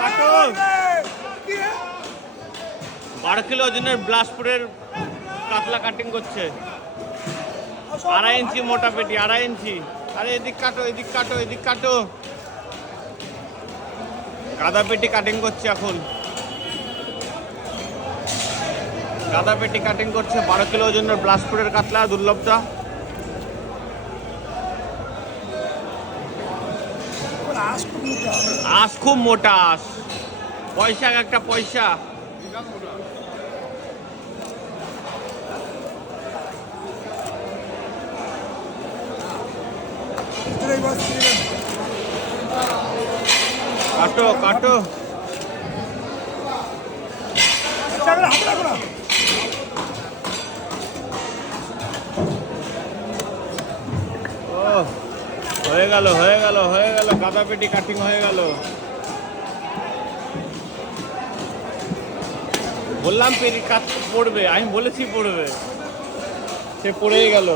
কাটো 12 কিলো ওজনের ব্লাসপুরের কাতলা কাটিং করছে। 2.5 ইঞ্চি মোটা পেটি, 2.5 ইঞ্চি। আরে এদিক কাটো, এদিক কাটো, এদিক কাটো। গাদা পেটি কাটিং করছে এখন। গাদা পেটি কাটিং করছে 12 কিলো ওজনের ব্লাসপুরের কাতলা দুর্লভটা। আঁশ খুব মোটা আঁশ, পয়সা একটা পয়সা। কাটো কাটো। ও হয়ে গেল হয়ে গেল হয়ে গেল, গাদা পেটি কাটিং হয়ে গেল। বললাম পেটি কাট পড়বে, আমি বলেছি পড়বে, সে পড়েই গেল।